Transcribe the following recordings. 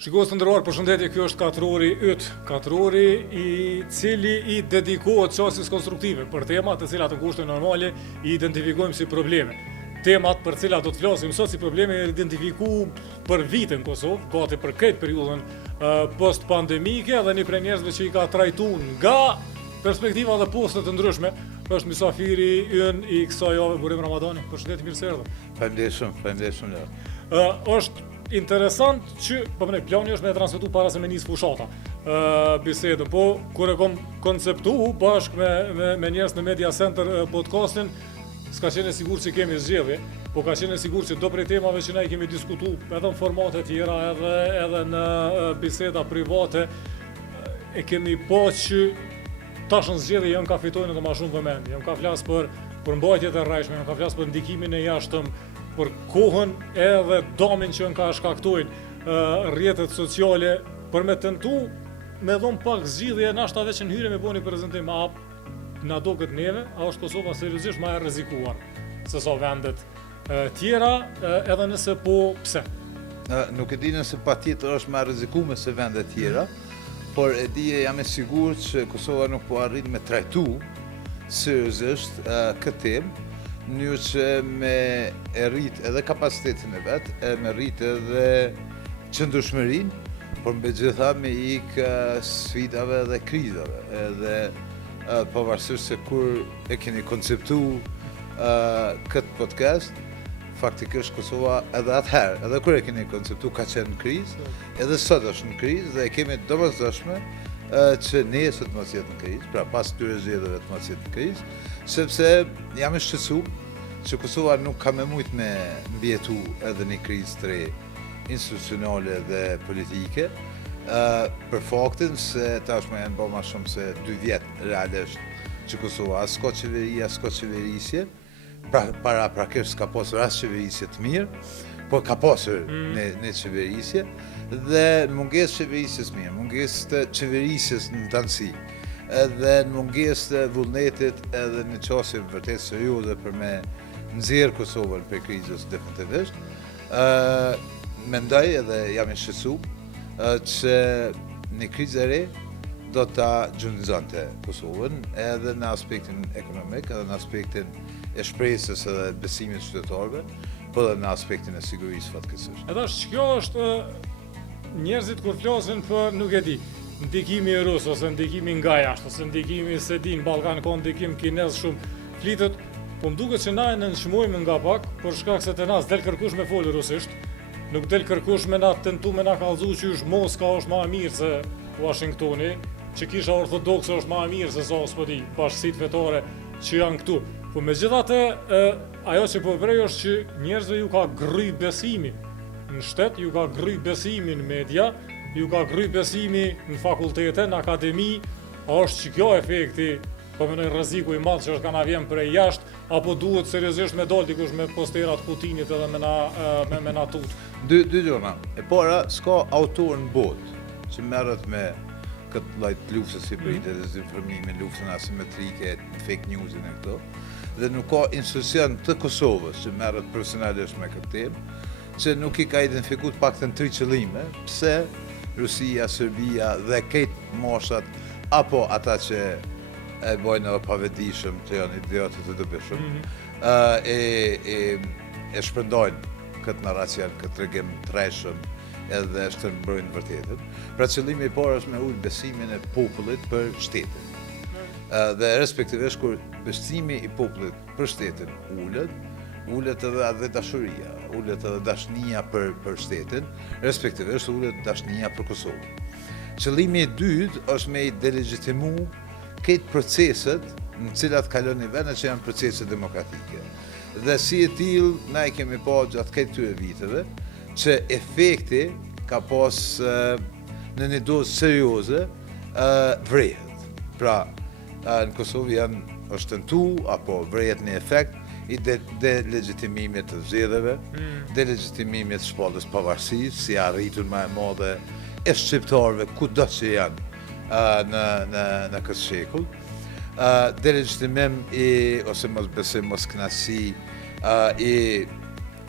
Shikues të nderuar, përshëndetje, ky është katrori yt, katrori i cili i dedikohet çështjes konstruktive për tema të cilat në kushte normale i identifikojmë si probleme. Temat për cilat do të flasim sot si probleme e identifiku për vite në Kosovë, gati për këtë periudhën post pandemike dhe një prej njerëzve që i ka trajtuar nga perspektiva dhe poste të ndryshme është mysafiri ynë i kësaj jave, Burim Ramadani. Përshëndetje, mirë se erdhë. Faleminderit shumë. Është interesant që plani është me transmetu para se me nis fushata bisedën, po kur e kom konceptu bashkë me njerëz në Media Center podcastin, s'ka qenë sigurt që kemi zgjedhje, po ka qenë sigurt që do prej temave që ne kemi diskutuar edhe në formate tjera edhe në biseda private e kemi po që tash në zgjedhje janë ka fitojnë edhe më shumë vëmendje, janë ka flas për mbajtjet e rrajshme, janë ka flas për ndikimin e jashtëm, për kohën edhe damin që në ka shkaktojnë rrjetet sociale, për me tentu me dhon pak zgjidhje nashta veç në hyrje me bëni prezantim, a na duket neve, a është Kosova seriozisht më e rrezikuar se sa vendet tjera, edhe nëse po pse? Nuk e di nëse patjetër është më e rrezikuar se vendet tjera, por e di jam e sigurt që Kosova nuk po arrit me trajtu seriozisht këtë temë, në mënyrë që me e rrit edhe kapacitetin e vet, me rrit edhe qëndrueshmërinë, por megjithatë me ik sfidave dhe krizave, edhe pavarësisht se kur e keni konceptu këtë podcast, faktikisht Kosova edhe atëherë, edhe kur e keni konceptu ka qenë në krizë, edhe sot është në krizë dhe e kemi domosdoshme që nesër të mos jetë në krizë, pra pas këtyre zgjedhjeve të mos jetë në krizë, sepse jam i shqetësuar që Kosova nuk ka me mujt me mbjetu edhe një krizë të re institucionale dhe politike, për faktin se tashmë janë bërë ma shumë se 2 vjetë realisht që Kosova as ka qeveri, as ka qeverisje, prakisht s'ka pasur as qeverisje të mirë, po ka pasur një qeverisje, dhe në munges qeverisjes mirë, munges të qeverisjes në tanësi, edhe në munges të vullnetit edhe në qasje vërtet serioze për me nxjerrë Kosovën për krizës definitivisht, mendoj edhe jam i shqetësuar që një krizë e re do ta gjunjëzonte Kosovën edhe në aspektin ekonomik, edhe në aspektin e shpresës edhe besimit qytetarëve, po edhe në aspektin e sigurisë fatkeqësisht. Edhe kjo është njerëzit kur flasin për nuk e di, ndikimi i rus ose ndikimi nga jashtë, ose ndikimi se din Ballkan ka ndikim kinez shumë flitet, po më duket që na e nënçmojmë nga pak për shkak se te na s'del kërkush me folë rusisht, nuk del kërkush me na tentu me na kallëzu që është Moska është më e mirë se Washingtoni, që kisha ortodokse është më e mirë se sa s'po di bashkësitë fetare që janë këtu. Po megjithatë, ajo që po vrej është që njerëzve ju ka gry besimi në shtet, ju ka gry besimi në media, ju ka gry besimi në fakultete, në akademi, a është që kjo efekti, po mendoj rreziku i madh që është kana vjen prej jashtë, apo duhet seriozisht me dal dikush me posterat Putinit edhe me na tut. Dy gjëra. E para, s'ka autor në botë që merret me këtë lloj luftës si për dezinformimin, luftën asimetrike, fake newsin e këto, dhe nuk ka institucion të Kosovës që merret profesionalisht me këtë temë, që nuk i ka identifikuar të paktën 3 qëllime, pse Rusia, Serbia dhe këtë moshat, apo ata që e bojnë edhe pavetdijshëm, që janë idiotë të dobishëm, e shpërndojnë këtë narracion, këtë tregim treshëm, edhe shtrembërojnë vërtetën. Pra qëllimi i parë është me ul besimin e popullit për shtetin. Dhe respektivisht kur besimi i popullit për shtetin ulet edhe dashuria, ulet edhe dashnia për shtetin, respektivisht ulet dashnia për Kosovën. Qëllimi i dytë është me i delegjitimu këtë proceset në cilat kalon një vend që janë procese demokratike. Dhe si e tillë, na i kemi pa gjatë këtyre viteve, që efekti ka pas në një dozë serioze vrehet. Pra, në Kosovë është tentu, apo vrehet një efekt i delegjitimimit të zgjedhjeve, delegjitimimit të shpalljes pavarësisë, si arritur më e madhe e shqiptarëve kudo që janë në këtë shekull, delegjitimim ose mos besim, mos kënaqësi i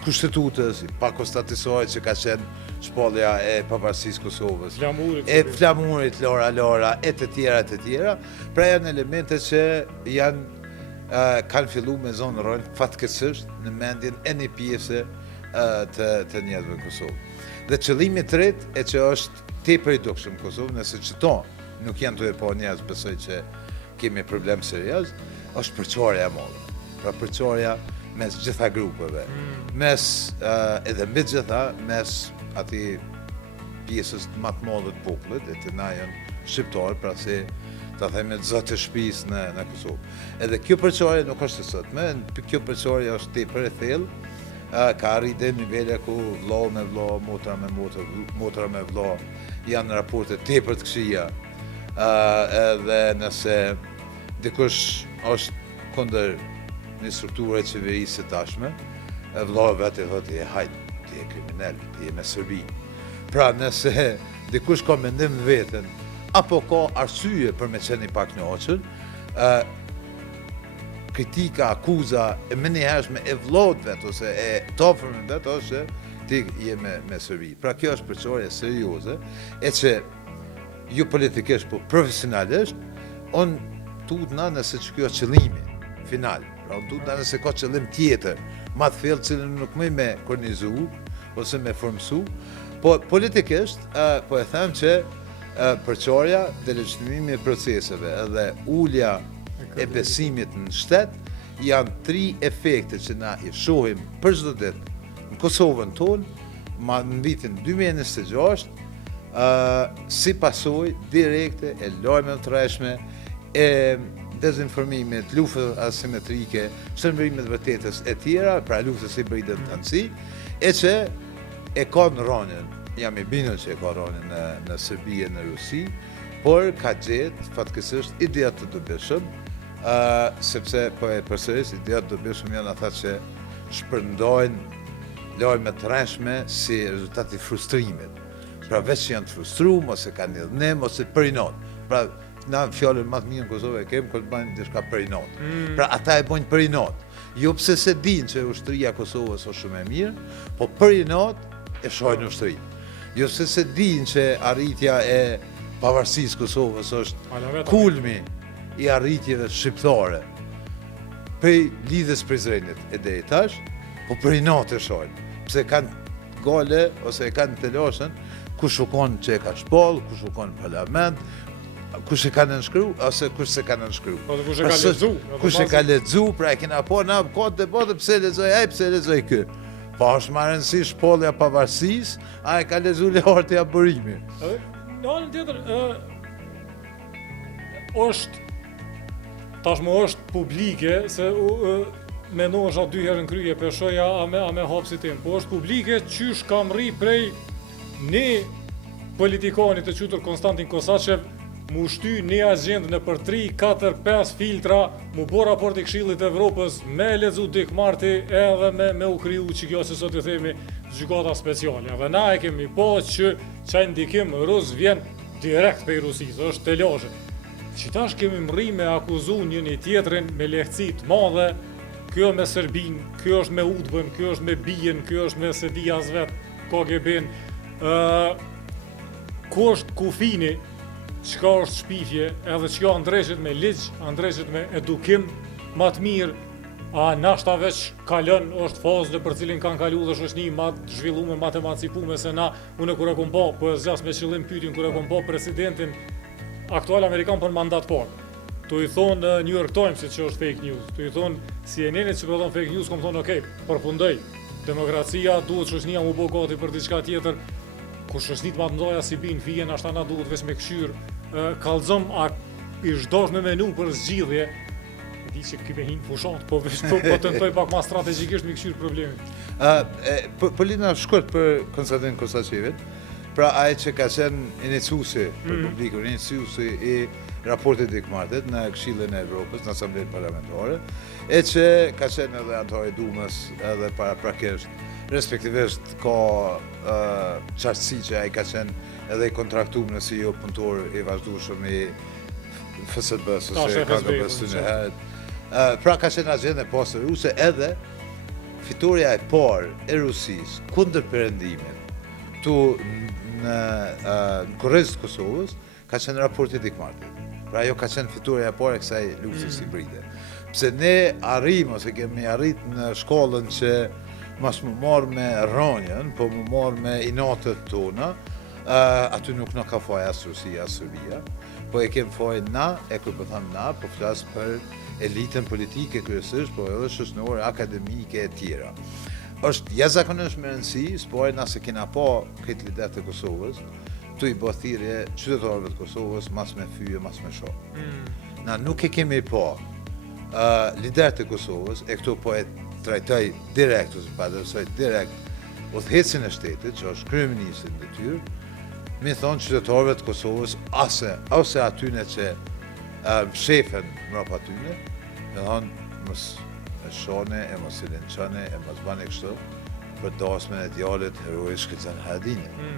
kushtetutës, i pakonstatuar që ka qenë shpallja e pavarësisë Kosovës, Flamurit, e flamurit, Lora, e të tjera, pra janë elemente që kanë fillu me zonë rënë fatkeqësisht në mendjen e një pjese të njerëzve në Kosovë. Dhe qëllimi i tretë e që është tepër i dukshëm në Kosovë, nëse çto nuk janë të e po njerëz, besoj që kemi problem serioz, është përçarja e madhe. Pra përçarja mes gjitha grupeve, edhe mbi gjitha mes atij pjesës më të madhe të popullit, e të na janë shqiptarë, pra si ta themi zotë të shtëpisë në Kosovë. Edhe kjo përçarje nuk është e sotme, kjo përçarje është tepër e thellë, ka arrit në nivele ku vëlla me vëlla, motra me motër, motra me vëlla janë raporte tepër të këqija. Edhe nëse dikush është kundër një strukture e qeverisë së tashme, vëlla vetë thotë hajt, ti je kriminal, ti je me Serbi. Pra nëse dikush ka mendim veten, apo ka arsye për me qenë pak në oqër, kritika, akuza e më njëhershme e vëllait vet ose e tofërmën vet ose ti je me Serbi. Pra kjo është përçarje serioze e që jo politikisht, po profesionalisht, on tutna nëse që kjo është qëllimi final. Pra on tutna nëse ka qëllim tjetër, ma të thellë cilën nuk më me kornizu ose me formësu, po politikisht, po e them që përçarja dhe legjitimimi e proceseve edhe ulja e besimit në shtet janë 3 efekte që na i shohim për çdo ditë në Kosovën tonë, në vitin 2026, si pasojë direkte e lajmeve të rreshme, e dezinformimit, luftës asimetrike, shërbimit vërtetës e tjera, pra luftës i britën të nësi, e që e ka në rënien, jam i bindur që e ka rënien në Serbi e në Rusi, por ka gjetë fatkeqësisht ide të dobishëm, sepse po e përsëris ideat të dobishëm janë ata që shpërndajnë lajme të rreshme si rezultati frustrimit. Pra veç që janë të frustruar, ose kanë një dhënim, ose për inat. Pra na fjalën më të mirë në Kosovë e kemi kur bëjnë diçka për inat. Pra ata e bojnë për inat. Jo pse se dinë që ushtria e Kosovës është shumë e mirë, po për inat e shohin ushtrinë. Jo pse se dinë që arritja e pavarësisë Kosovës është kulmi i arritjeve shqiptare prej lidhjes Prizrenit e deri tash, po për inat e shohin. Pse kanë gale ose e kanë të lashën kush u konë që e ka shpall, kush u konë parlament, kush e ka nënshkru, ose kush se ka nënshkru. Kush e ka lexu. Kush e ka lexu, pra e kena po na ka debate pse lexoj ai, pse lexoj ky. Po është më rëndësi shpallja pavarësisë, a e ka lexu Leorti Aburimi. Në anën tjetër, është tashmë është publike se mendohesh aty 2 herë në krye peshoja a me hapsi tim, po është publike qysh kam rri prej një politikanit të qutur Konstantin Kosaçev mu shty një agjendë në për 3, 4, 5 filtra, mu bo raport i Këshillit Evropës, me lexu Dik Marti edhe me u kriju që kjo që sot i themi gjykata speciale. Dhe na e kemi po që qaj ndikim rus vjen direkt prej Rusisë, është të lashë. Qitash kemi mri me akuzu një tjetrin me lehtësi të madhe, kjo me Serbin, kjo është me Udbën, kjo është me Bijen, kjo është me Sedijas vet, KGB-n. Ku është kufini, çka është shpifje, edhe çka ndreshet me ligj, ndreshet me edukim më të mirë, a nashta veç kalon është fazë për cilin kanë kalu dhe shoqëni më të zhvilluar, më të emancipuar se na. Unë kur e kam pa, po e zgjas me qëllim pyetjen kur e kam pa presidentin aktual amerikan për mandat parë. Tu i thonë New York Times që është fake news, tu i thonë CNN që thonë fake news, kom thonë okay, përfundoi. Demokracia duhet shoqënia mu bë gati për diçka tjetër. Kur shoqënit më të mëdha si bin fije, ashta na duhet vetëm me këshyr, kallzom a i zhdosh me menu për zgjidhje. E di që ky me hin fushat, po tentoj pak më strategjikisht me këshyr problemin. Po lina shkurt për Konstantin Kosaçevin. Pra ai që ka qenë iniciuesi për publikun, iniciuesi i raportit Dik Martit në Këshillin e Evropës, në Asamblenë Parlamentare, e që ka qenë edhe antar i Dumës edhe paraprakisht, respektivisht ka qartësi që ai ka qenë edhe i kontraktuar në si jo punëtor i vazhdueshëm i FSB-s ose KGB-s të njëherët. Pra ka qenë agjende poste ruse edhe fitoria e parë e Rusisë kundër perëndimit tu në Korrezë të Kosovës ka qenë raporti Dikmartit. Pra ajo ka qenë fiturja e parë e kësaj luftës hibride. Pse ne arrim ose kemi arrit në shkollën që mas më marrë me rronjën, po më marrë me inatët tona, aty nuk në ka faj as Rusia, as Serbia, po e kem faj na, e kur po tham na, po flas për elitën politike kryesisht, po edhe shoqërore, akademike e tjera. Është jashtëzakonisht me rëndësi, s'pore na se kena pa këtë lider të Kosovës, tu i bë thirrje qytetarëve të Kosovës mas me fyje, mas me shoh. Na nuk e kemi pa lider të Kosovës, e këtu po e trajtoj direkt, ose pa adresoj direkt udhëhecin e shtetit, që është kryeministri në detyrë, mi thonë qytetarëve të Kosovës, ose atyne që shefen mrapa atyne, me thonë mos e shone, e mos i lençane, e mos bane kështu, për dasmën e djalit herojës Shkëlqen Haradinaj.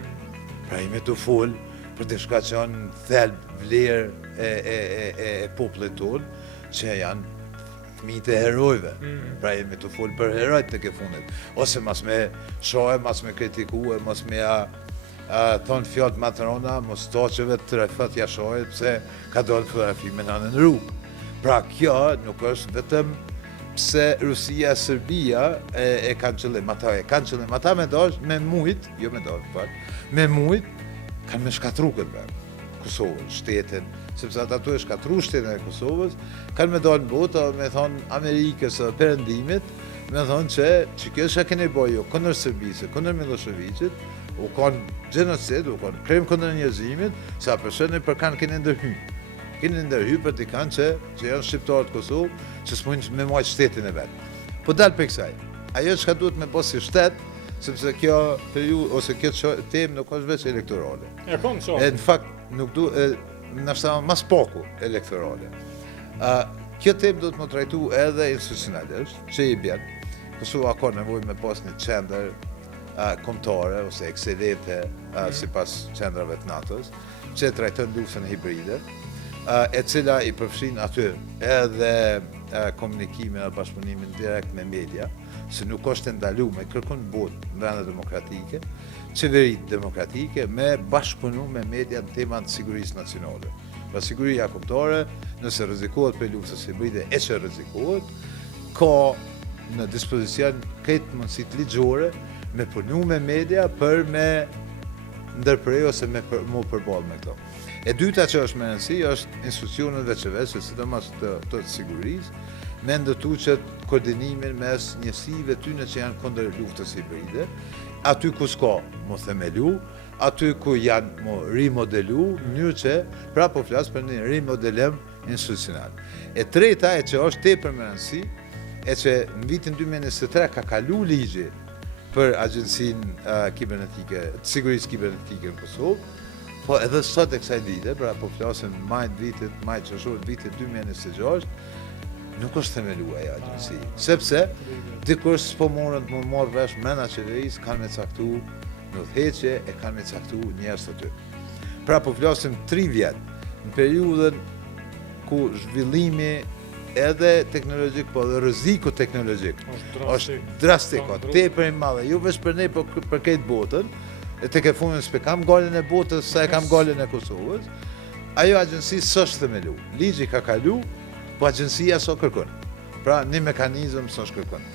Pra ime të full për të shka që janë thelb vlerë e popullit tonë, që janë fëmijët e herojve. Pra ime të full për herojt të ke fundit. Ose mas me shohe, mas me kritikue, mas me thonë fjallë matrona, mos toqeve të refat jashohet, pse ka dollë fotografi me nënë në rrugë. Pra kjo nuk është vetëm pse Rusia, Serbia e kanë qëllim, ata me dash, me mujt, jo me dash, me mujt, kanë me shkatru këtë vend, Kosovën, shtetin, sepse ata tu e shkatru shtetin e Kosovës, kanë me dalë në botë, me thonë Amerikës dhe Perëndimit, me thonë që kjo shka keni bojo, kundër Serbisë, kundër Miloševićit, u kanë gjenocid, u kanë krim kundër njerëzimit, sa personi për kanë keni ndërhy. Keni ndërhy për t'i kanë që janë shqiptarët Kosovë, që s'mujnë me majtë shtetin e vetë. Po dalë për kësaj, ajo që ka duhet me posë si shtet, sepse kjo periud, ose kjo temë nuk është veç elektorale. E kom qo. Në fakt, nuk du, nështë mas poku elektorale. Kjo temë duhet më trajtu edhe institucionalisht, që i bjenë. Kosova ka nevojë me pas një qendër kombëtare, ose ekselente, si pas qendrave të NATO-s, që trajton luftën hibride, e cila i përfshin aty edhe komunikimin dhe bashkëpunimin direkt me media, se nuk është ndaluar, kërkon botë në vende demokratike, qeveritë demokratike me bashkëpunu me media në tema të sigurisë nacionale. Pra siguria kombëtare, nëse rrezikohet për luftës hibride, e që rrezikohet, ka në dispozicion këtë mundësit ligjore me punu me media për me ndërprej ose me përballë me këto. E dyta që është me rëndësi është institucionet veçëveshme, sidomos të sigurisë, me ndërtuar koordinimin mes njësive tyne që janë kundër luftës hibride, aty ku s'ka më themelu, aty ku janë më rimodelu, mënyrë që pra po flas për një rimodelim institucional. E treta e që është tepër me rëndësi, e që në vitin 2023 ka kalu ligji për Agjencinë Kibernetike, të Sigurisë Kibernetike në Kosovë, po edhe sot e kësaj vite, pra po flasim maj qershor vitit 2026, nuk është themeluar ajo agjenci. Sepse dikush s'po morën të më marrë vesh mena qeverisë, kanë me caktu në udhëheqje e kanë me caktu njerëz të ty. Pra po flasim 3 vjet, në periudhën ku zhvillimi edhe teknologjik, po dhe rreziku teknologjik është drastik, tepër i madh, jo vetëm për ne, por për këtë botën. E të ke fundin s'pe kam galën e botës, sa e kam galën e Kosovës, ajo agjenci s'është themelu. Ligji ka kalu, po agjencia s'o kërkon. Pra një mekanizëm s'është kërkon.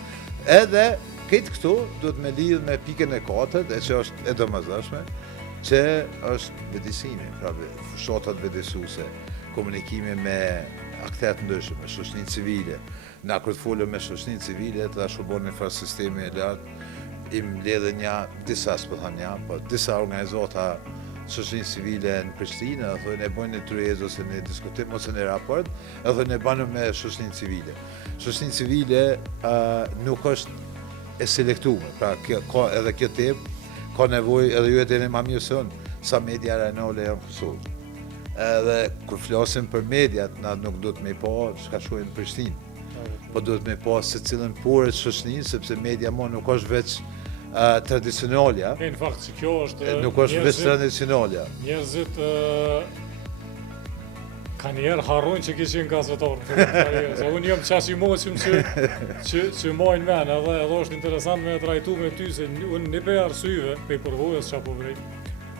Edhe këtë këtu duhet me lidhë me pikën e 4, e që është e domosdoshme, që është vetësimi, pra fushatat vetësuese, komunikimi me aktorë të ndryshëm, me shoqërinë civile. Na kur të folëm me shoqërinë civile, të shërbon një farë sistemi e lartë, i mbledhe disa organizata shoqërinë civile në Prishtinë, dhe thonë e bojnë një tryezë ose një diskutim ose një raport, edhe ne banu me shoqërinë civile. Shoqërinë civile nuk është e selektuar, pra edhe kjo temë ka nevojë, edhe ju e dini më mirë se unë, sa media renale janë Kosovë. Edhe kur flasim për mediat, na nuk duhet me pa çka shkojnë në Prishtinë, po duhet me pa se cilën porë shoqërinë, sepse media mo nuk është veç tradicionalja. Në fakt që kjo është nuk është veç tradicionalja. Njerëzit Ka njerë harrojnë që kishin gazetarë. Unë jam qash i moqëm që mojnë men, edhe është interesant me trajtu me ty, se unë një për arsyve, pe përvojës që apo vrej,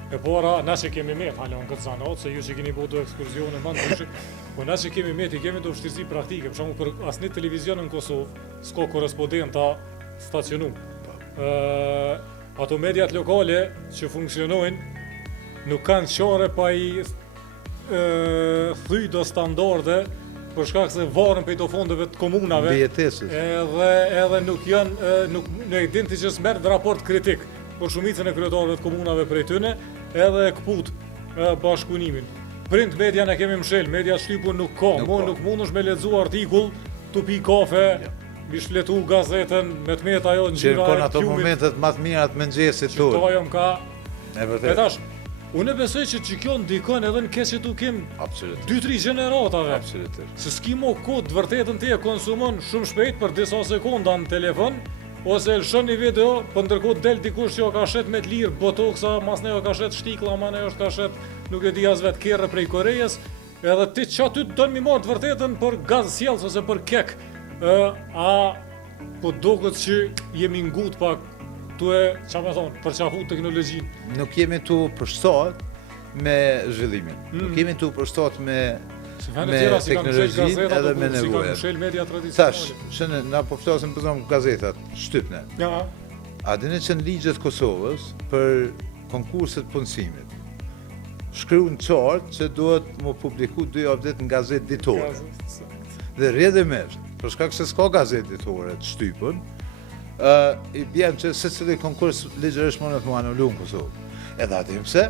e pora, na që kemi met, halon këtë zanat, se ju që keni bodo ekskurzione më në po na që kemi met, i kemi të vështirësi praktike, për shumë për asnit televizion në Kosovë, s'ka korespondenta stacionu. Ato mediat lokale që funksionojnë, nuk kanë qare pa i thyj do standarde për shkak se varen për të fondeve të komunave edhe nuk janë në identi që s'merr raport kritik për shumicën e kryetarëve të komunave prej tyne edhe e kput bashkëpunimin. Print media ne kemi mshel, media shtypun nuk ka, nuk mundesh me lexu artikull, tu pi kafe, mi shfletu gazetën me tmet ajo ngjyra e qumit. Që ato momentet më të mira të mëngjesit tu. Që jam ka. E vërtet. Unë besoj që kjo ndikon edhe në keq që tu kem 2-3 gjeneratave. Absolutisht. Se s'ki mo kod vërtetën ti e konsumon shumë shpejt për disa sekonda në telefon, ose lëshon një video, për ndërkohë del dikush që o ka shet me të lirë botoksa, mas ne o ka shet shtikla, ma ne është ka shet nuk e di as vetë kerre prej Korejes, edhe ti që aty të donë mi marrë të vërtetën për gaz sjellës ose për kek. Po doket që jemi ngut pak tu e, që me thonë, përqafu teknologjinë. Nuk jemi tu përshtat me zhvillimin. Nuk jemi tu përshtat me teknologjinë edhe me nevojat. Tash, shënë, na po flasim për zonë gazetat, shtypne. A dini që në ligjet Kosovës për konkurset punësimit, shkruan qartë që duhet mu publiku 2 javë në gazetë ditore. Dhe rrjedhimisht, për shkak se s'ka gazetë ditore të shtypën, i bjen që se cili konkurs ligjërisht mundet mu anullu në Kosovë. Edhe atim se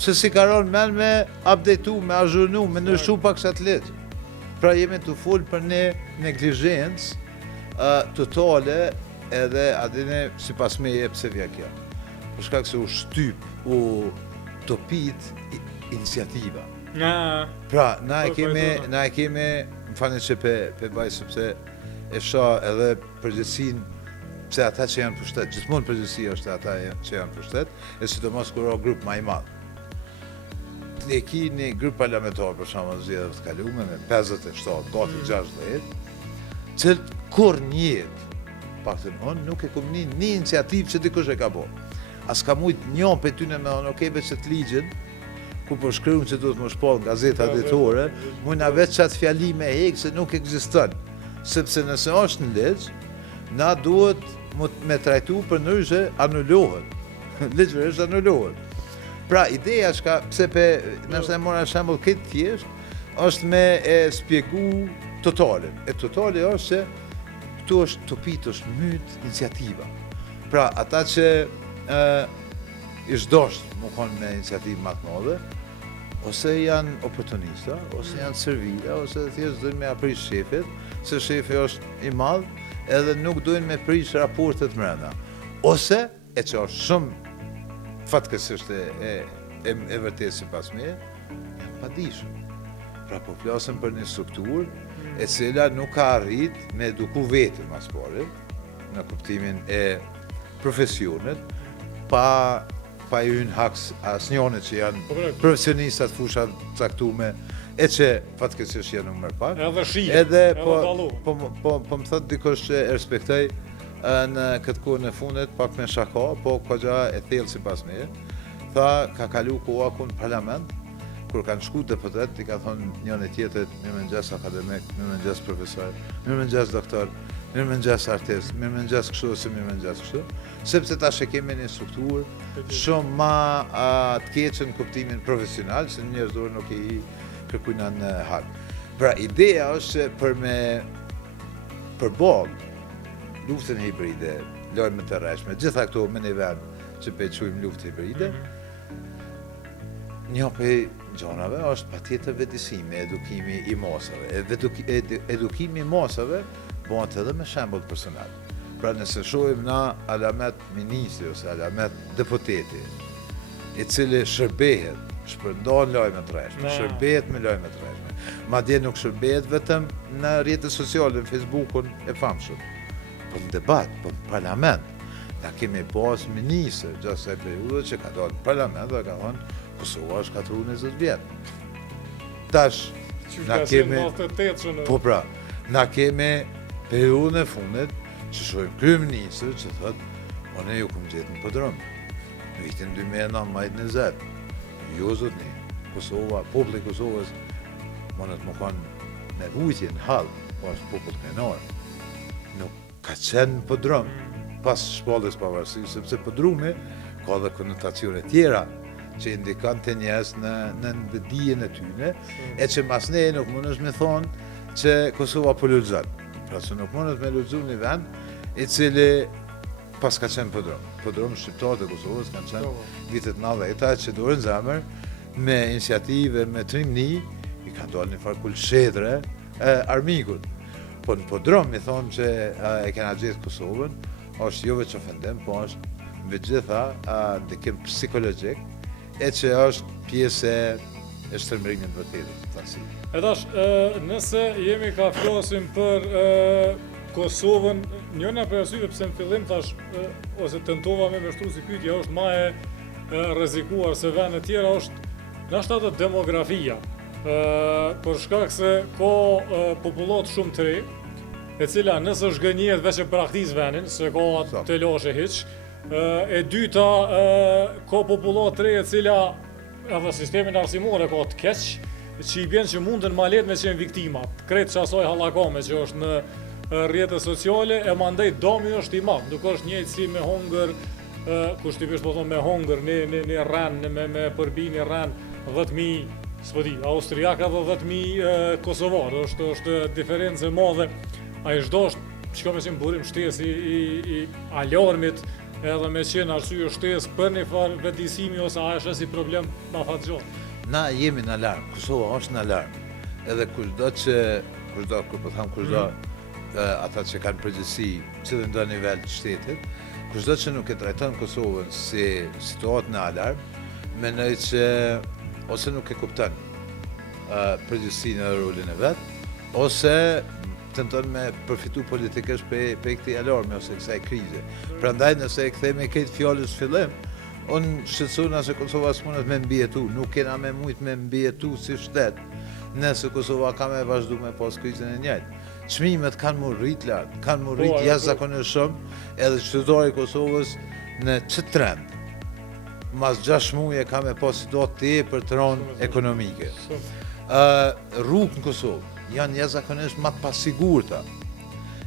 si karon men me updateu, me azhurnu, me ndryshu pak sa të ligjë. Pra jemi të full për një neglizhencë totale edhe adine si pas meje pse vja kjo. Për shkak se u shtyp, u topit iniciativa. Pra, na e kemi, më fani që pe baj sepse e shoh edhe përgjithsin pse ata që janë pushtet, gjithmonë përgjithësia është ata që janë pushtet, e sidomos kur o grup më i madh. Ne ki një grup parlamentar për shembull zgjedhjet të kaluara me 57, gati 60, që kur njët, paktën unë nuk e kam një iniciativë që dikush e ka bërë. As ka mujt një për tyne me thonë, okej, veç të ligjin, ku po shkruajmë që duhet më shpall gazeta ditore, mujna veç qatë fjalime e hek se nuk ekziston. Sepse nëse është në ligj, na duhet me trajtu për ndryshe anullohet. Ligjërisht anullohet. Pra, ideja shka, pse nështë e mora shembull këtë thjesht, është me e spjegu totalin. E totali është që këtu është topit, është myt iniciativa. Pra, ata që ishdosht më konë me iniciativë më të madhe, ose janë oportunista, ose janë servile, ose thjesht dojnë me aprish shefit, se shefi është i madh, edhe nuk dojnë me prish raportet mrena. Ose, e që është shumë fatkesisht e vërtet si pas me, janë padishëm. Pra po flasëm për një strukturë e cila nuk ka arrit me eduku vetën mas pari, në kuptimin e profesionit, pa i hynë haks asnjone që janë profesionistat fushat caktume, e që fatkesisht janë në mërë pak. Edhe shije, edhe balu. Po më thot dikush që e respektoj në këtë kohën e fundit, pak me shaka, po kogja e thellë si pas me. Tha, ka kalu koha ku në parlament, kur kanë shku deputet, i ka thonë njën e tjetët, mirëmëngjes akademik, mirëmëngjes profesor, mirëmëngjes doktor, mirëmëngjes artist, mirëmëngjes kështu ose mirëmëngjes kështu, sepse tash e kemi një strukturë shumë ma të keqë në kuptimin profesional, se njerëz dorë nuk i kërkujna në hak. Pra, ideja është që për luftën hibride, lojme të rreshme, gjitha këto me një vend që pe qujmë luftë hibride, një për gjonave është patjetër vetësimi, edukimi i masave. Edukimi i masave bëhet edhe me shembull personal. Pra nëse shohim na alamet ministri ose alamet deputeti, i cili shërbehet, shpërndon lojme të rreshme, shërbehet me lojme të rreshme. Madje nuk shërbehet vetëm në rrjetet sociale, në Facebookun e famshëm, po në debat, po në parlament. Na kemi pas ministër gjatë kësaj periudhe që ka dalë në parlament dhe ka thonë Kosova është 20 vjet. Tash, Na kemi, kemi po pra, na kemi periudhën e fundit që shohim kryeministër që thotë, unë ju kum gjetë në podrom. Në vitin 2019, jo zotni, Kosova, populli i Kosovës monët më kanë me vujtje në hallë, po është popull krenar. Nuk ka qenë podrom pas shpalljes pavarësisë, sepse podrumi ka dhe konotacione tjera që indikan të njerëz në dijen e tyre, e që mas ne nuk mundesh me thonë që Kosova po lulëzon. Pra që nuk mundet me lulëzu një vend i cili pas ka qenë podrom. Podrom shqiptarët e Kosovës kanë qenë vitet 90-ta që dorën zemër me iniciative, me trimni, i kanë dalë një farë kulshetre armikut. Po në podrom mi thonë që e kena gjithë Kosovën, është jo veç ofendem, po është me gjitha ndikim psikologjik, e që është pjesë e shtërmërimit vërtetit, thasi. E tash, nëse jemi ka flasim për Kosovën, njëna për arsyeve pse në fillim thash ose tentova me vështru si pyetja është më e rrezikuar se vende tjera është ndoshta demografia. Për shkak se ka popullot shumë të re, e cila nëse është gënjet veç e praktis vendin, se ka të lashe hiq. E dyta, ka popullot të re e cila edhe sistemin arsimor e ka të keq, që i bjen që mundën ma let me qenë viktima. Kretë që asoj halakame që është në rrjetet sociale, e mandej domi është i madh, nuk është njëjtë si me hongër, kushtimisht po thonë me hongër, një ren, me përbi një ren, 10.000, s'po di, austriak edhe 10.000 kosovar, është diferencë e madhe. Ai çdo që ka me qenë burim shtesë i alarmit, edhe me qenë arsye shtesë për një farë vetëdijsimi ose a është si problem ma fatgjohë. Na jemi në alarm, Kosova është në alarm. Edhe kushdo ata që kanë përgjegjësi cilë ndo nivel të shtetit, kushdo që nuk e trajton Kosovën si situatë në alarm, mendoj që ose nuk e kupton përgjegjësinë dhe rolin e vet, ose tenton me përfitu politikisht për këtij alarmi ose kësaj krize. Prandaj nëse e kthejmë këtë fjalës fillim, unë shqetësona se Kosova s'mundet me mbijetu, nuk kena me mujt me mbijetu si shtet, nëse Kosova ka me vazhdu me pas krizën e njëjtë. Çmimet kanë mu rrit lart, kanë mu rrit jashtëzakonisht shumë, edhe qytetari i Kosovës në ç't trend. Mas 6 muaj ka me pas situatë tepër të rëndë ekonomike. Rrugët në Kosovë janë jashtëzakonisht më të pasigurta.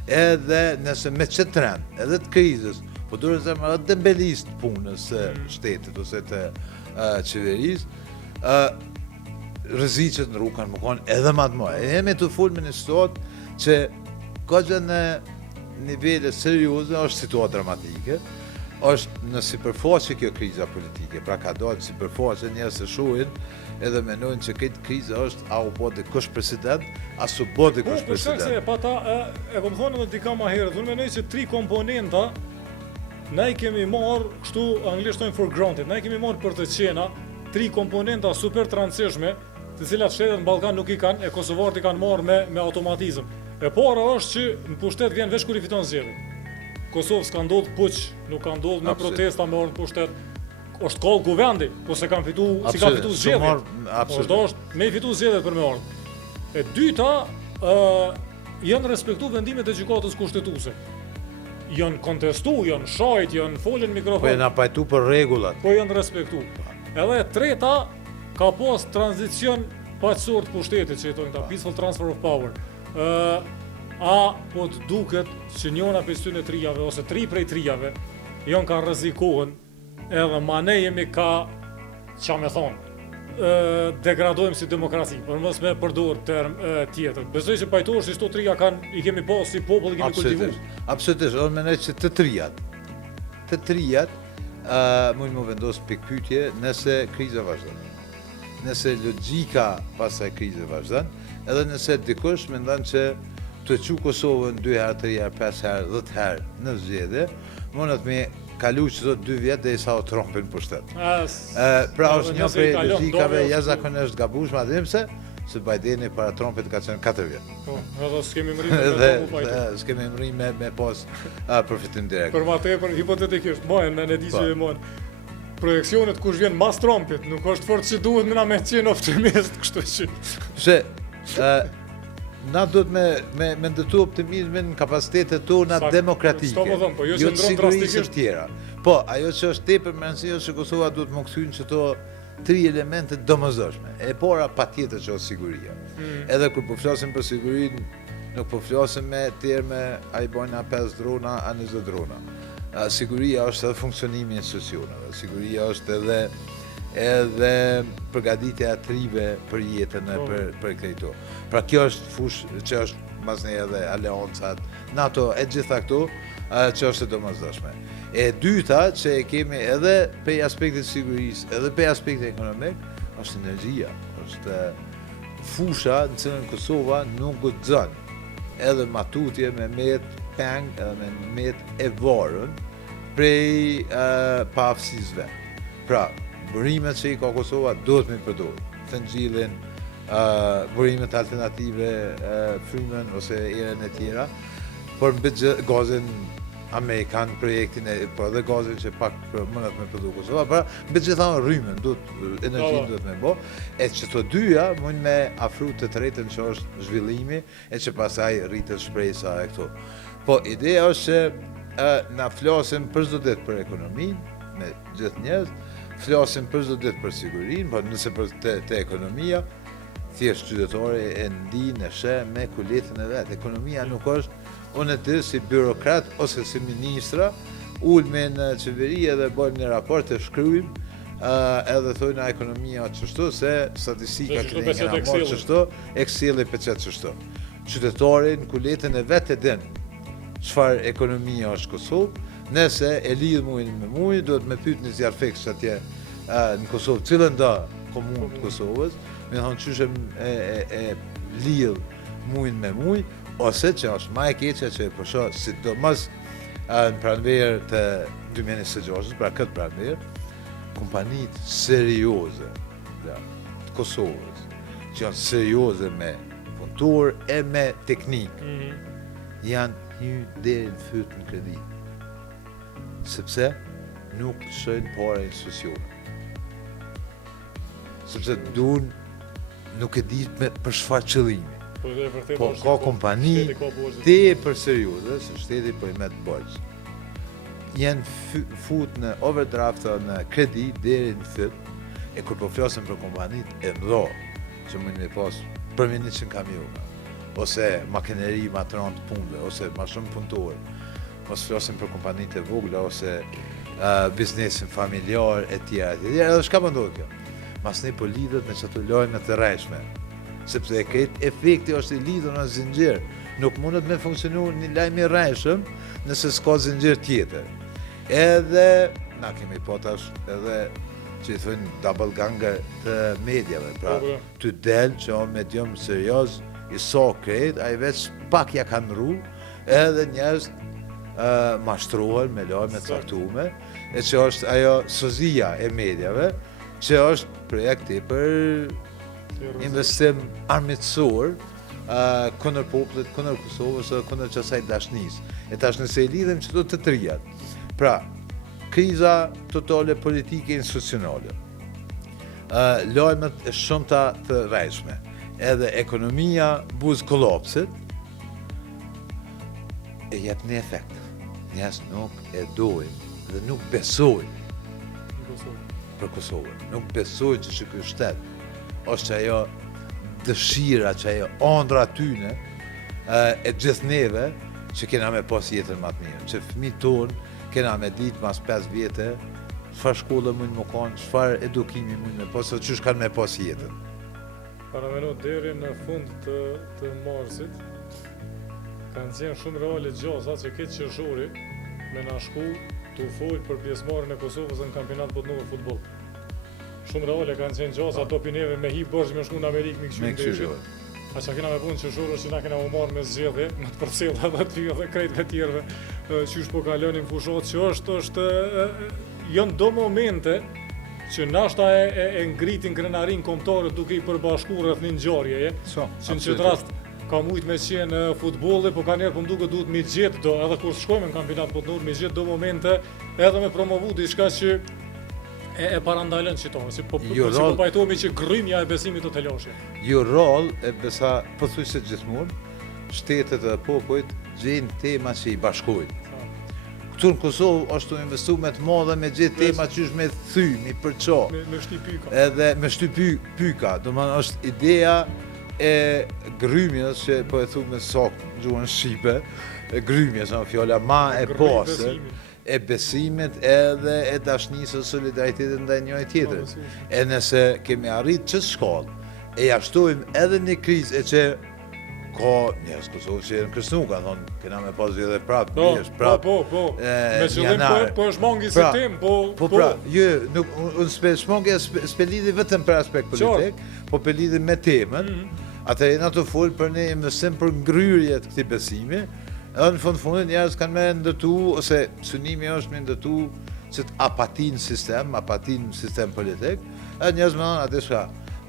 Edhe nëse me ç't trend, edhe të krizës, po duhet të them edhe dembelis të punës së shtetit ose të qeverisë, rreziqet në rrugë kanë më kanë edhe më të mëdha. Jemi të folme në situatë që ka gjë në nivele serioze, është situatë dramatike, është në sipërfaqe kjo kriza politike, pra ka dalë në sipërfaqe njerëz të shohin edhe mendojnë që këtë krizë është a u bë dikush president, as u bë dikush president. Po, se pa ta e kom thonë edhe dika më herët, unë mendoj që 3 komponenta ne i kemi marrë, kështu anglisht thonë for granted, ne i kemi marrë për të qena 3 komponenta super të rëndësishme, të cilat shtetet në Ballkan nuk i kanë, e kosovarët i kanë marrë me automatizëm. E para është që në pushtet vjen veç kur i fiton zgjedhjet. Kosovë s'ka ndodhur puç, nuk ka ndodhur me protesta me orën pushtet. Është kollë kuvendi, po se kanë fitu, si kanë fitu zgjedhjet. Është me i fitu zgjedhjet për me orën. E dyta, janë respektu vendimet e gjykatës kushtetuese. Janë kontestu, janë shajt, janë folën në mikrofon. Po janë pajtu për rregullat. Po janë respektu. Edhe e treta, ka pas tranzicion paqësor të pushtetit, që i thonë ta peaceful transfer of power. A po të duket që njëna prej këtyre trijave ose 3 prej trijave janë ka rrezikohen, edhe ma ne jemi ka, ç'a më thonë, degradojmë si demokraci, për mos me përdor term tjetër. Besoj që pajtohesh se këto trija i kemi pas si popull, i kemi kultivuar. Absolutisht, unë mendoj që të trijat mund më vendos pikpyetje nëse kriza vazhdon. Nëse logjika pasaj krize vazhdon, edhe nëse dikush mendon që të çu Kosovën 2 herë, 3 herë, 5 herë, 10 herë në zgjedhje, mundet me kalu çdo 2 vjet derisa u trompin pushtet. Pra është një prej logjikave jashtëzakonisht gabueshme, atë se Bideni para Trumpit ka qenë 4 vjet. Po, edhe s'kemi mërri s'kemi mërri me pas përfitim direkt. Për ma tepër hipotetikisht, mojnë në di që mojnë projekcionet kush vjen mas Trumpit, nuk është fort që duhet më na me qenë optimist, kështu që. Se Na duhet me ndërtu optimizmin në kapacitetet tona demokratike, jo sigurisë të tjera. Po, ajo që është tepër më rëndësishme është që Kosova duhet më kthyen çto 3 elemente domosdoshme. E para patjetër që është siguria. Edhe kur po flasim për sigurinë, nuk po flasim me terme ai bojna 5 drona, a 20 drona. Siguria është edhe funksionimi i institucioneve. Siguria është edhe përgatitja e trive për jetën e për këto. Pra kjo është fush që është masne edhe aleancat, NATO e gjitha këto që është e domosdoshme. E dyta që e kemi edhe pe aspektit sigurisë, edhe pe aspektit ekonomik, është energjia, është fusha në cilën Kosova nuk guxon. Edhe matutje me met peng edhe me met e varën prej paaftësisë. Pra, burimet që i ka Kosova duhet me përdorur. Të ngjillin burimet alternative, frymën ose erën e tjera, por mbi gazin Amerikan projektin po edhe gazin që pak mënat me produkt Kosova, pra mbi gjitha rrymën, energjinë duhet me bë, e që të dyja mund me afru të tretën që është zhvillimi e që pasaj rritet shpresa e këto. Po ideja është që na flasim për çdo ditë për ekonominë, me gjithë njerëz, flasim për çdo ditë për sigurinë, po nëse për te ekonomia, thjesht qytetari e ndin e sheh me kuletën e vet. Ekonomia nuk është unë të si birokrat ose si ministra, ulme në qeveri edhe bëjmë një raport të shkryjmë edhe thojnë a ekonomia qështu, se statistika këtë një nga morë qështu, Excel e peqet qështu. Qytetari në kuletën e vet e din çfarë ekonomia është Kosovë, nëse e lidh mujin me mujin, duhet me pyet një zjarr fiks atje në Kosovë, cilën do komunë të Kosovës, me thonë qyshem e lidh mujin me muj, ose që është ma e keqe që e përsho, sidomos në pranverë të 2026, pra këtë pranverë, kompanit serioze të Kosovës, që janë serioze me punëtor e me teknik, janë një deri në fyt në kredi. Sepse nuk shojnë para institucione. Sepse nuk e di për çfarë qëllimi. Po ka kompani tepër serioze, se shteti po i met borxh. Janë fut në overdraft në kredi deri në fyt, e kur po flasim për kompanitë e mëdha, që mund me pas për 100 kamiona, ose makineri ma 30 punëve, ose ma shumë punëtorë, mos flasim për kompanitë e vogla, ose biznesin familjar e tjera, edhe shka më ndodhë kjo? Mas ne po lidhet me çato lojme të rreshme, sepse këtë efekti është i lidhur në zinxhir. Nuk mundet me funksionu një lajm i rreshëm nëse s'ka zinxhir tjetër. Edhe na kemi po tash edhe që i thonë double ganger të medjave, pra të del që o medium serioz i so krejt, a i veç pak ja kanë rru, edhe njerëz mashtrohen me lojme të caktume, e që është ajo sozia e medjave, që është projekti për investim armiqësor kundër popullit, kundër Kosovës dhe kundër kësaj dashnisë. E tash nëse i lidhem çdo të trijat. Pra, kriza totale politike institucionale, lajmet e shumta të rreshme, edhe ekonomia buz kollapsit, e jep një efekt. Njerëz nuk e dojnë dhe nuk besojnë për Kosovën. Nuk besojnë që ky shtet është që ajo dëshira, që ajo ëndra tyne e gjithë neve që kena me pas jetën më të mirë. Që fëmijët tonë kena me ditë mas 5 vjetë çfarë shkolle mund më kanë, çfarë edukimi mund me pas, çysh kanë me pas jetën. Para menu deri në fund të marsit, kanë qenë shumë reale gjosa që këtë qershori me na shku të folë për pjesëmarrjen e Kosovës në kampionat botëror futboll. Shumë reale kanë qenë gjosa topi neve me hip borxh me shku në Amerikë me kështu ndeshje. A që kena me punë qershorë që na kena u marrë me zgjedhje, me të përcjellë edhe ty edhe krejtëve tjerëve, qysh po kalonin fushat, që është janë do momente që nashta e ngritin krenarin kombëtare duke i përbashkuar rreth një ngjarjeje, që në këtë rast ka mujt me qenë futbolli, po ka njerë po mduket duhet me gjetë do, edhe kur shkojmë në kampionat botëror, me gjetë do momente edhe me promovu diçka që e parandalën qëto, si po rol- pajtohemi që grymja e besimit të teloshit. Jo rol e besa pothuajse gjithmonë shtetet dhe popujt gjejnë tema që i bashkojnë. Këtu në Kosovë është të investu me të madhe me gjithë tema që është me thy, me përqa. Me shty pyka. Edhe me shty pyka, do më është ideja e grymjes që po e thu me sakë gjuhën shqipe, e grymjes, në fjalla ma e pasër, e besimit edhe e dashnisë e solidaritetit ndaj njëri tjetrit. E nëse kemi arrit çështë shkallë, e jashtojmë edhe një krizë e që ka njerëz Kosovë që janë kërcënu, kanë thonë, kena me pas edhe prapë, Po. Me qëllim po është mangi se tim, Po pra, jo, nuk unë shmangja s'pe lidhi vetëm për aspekt politik, po pe lidhi me temën. Atë jena të folë për një investim për ngryrje të këtij besimi. Edhe në fundit njerëz kanë me ndërtu, ose synimi është me ndërtu që të apatin sistem politik, edhe njerëz me thonë atë shka,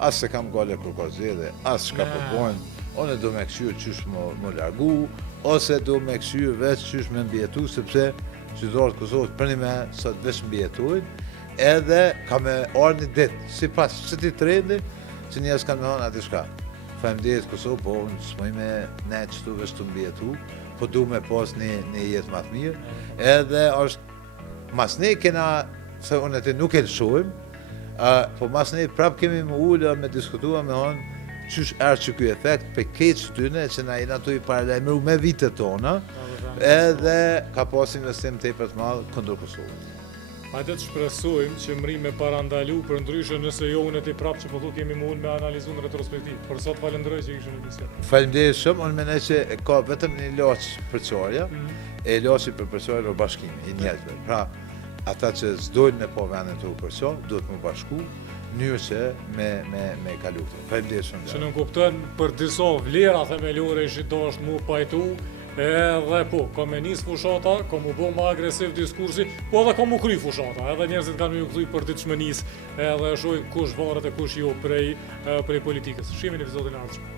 as se kam gale kur ka zgjedhje, as shka po bojnë, one do me këshyrë qysh më largu, ose do me këshyrë veç qysh me mbjetu, sepse qytetarët Kosovës për një me sot veç mbjetojnë, edhe ka me orë një ditë, si pas qëti trendi, që njerëz kanë me thonë atë shka. Faleminderit Kosovë, po unë s'moj me ne qëtu veç të mbjetu, po du me pas një jetë më të mirë, edhe është mas ne kena, se unë e nuk e lëshojmë, po mas ne prap kemi më ullë me diskutua me thonë qysh erë që kjo efekt për keq tyne që na jena tu i paralajmëru me vitet tona, edhe ka pas investim tepër të madh kundër Kosovës. Hajde të shpresojmë që mri me parandalu, për ndryshe nëse jo unë e ti prapë që po thu kemi mund me analizu në retrospektiv. Për sot falenderoj që ishë në emision. Faleminderit shumë, unë menoj që ka vetëm një ilaç përçarja, e ilaçi për përçarje o bashkimi i njerëzve. Pra, ata që s'dojnë me po vendin të u përqa, duhet më bashku, njërë që me kalu këtë. Faleminderit shumë. Që nuk kupton për disa vlera themelore që do është mu pajtu, edhe po, ka me njës fushata, ka mu bo ma agresiv diskursi, po edhe ka mu kry fushata, edhe njerëzit kanë mu këthuj për ditë shmënis, edhe shoj kush varet e kush jo prej politikës. Shimi në episodin ardhshëm.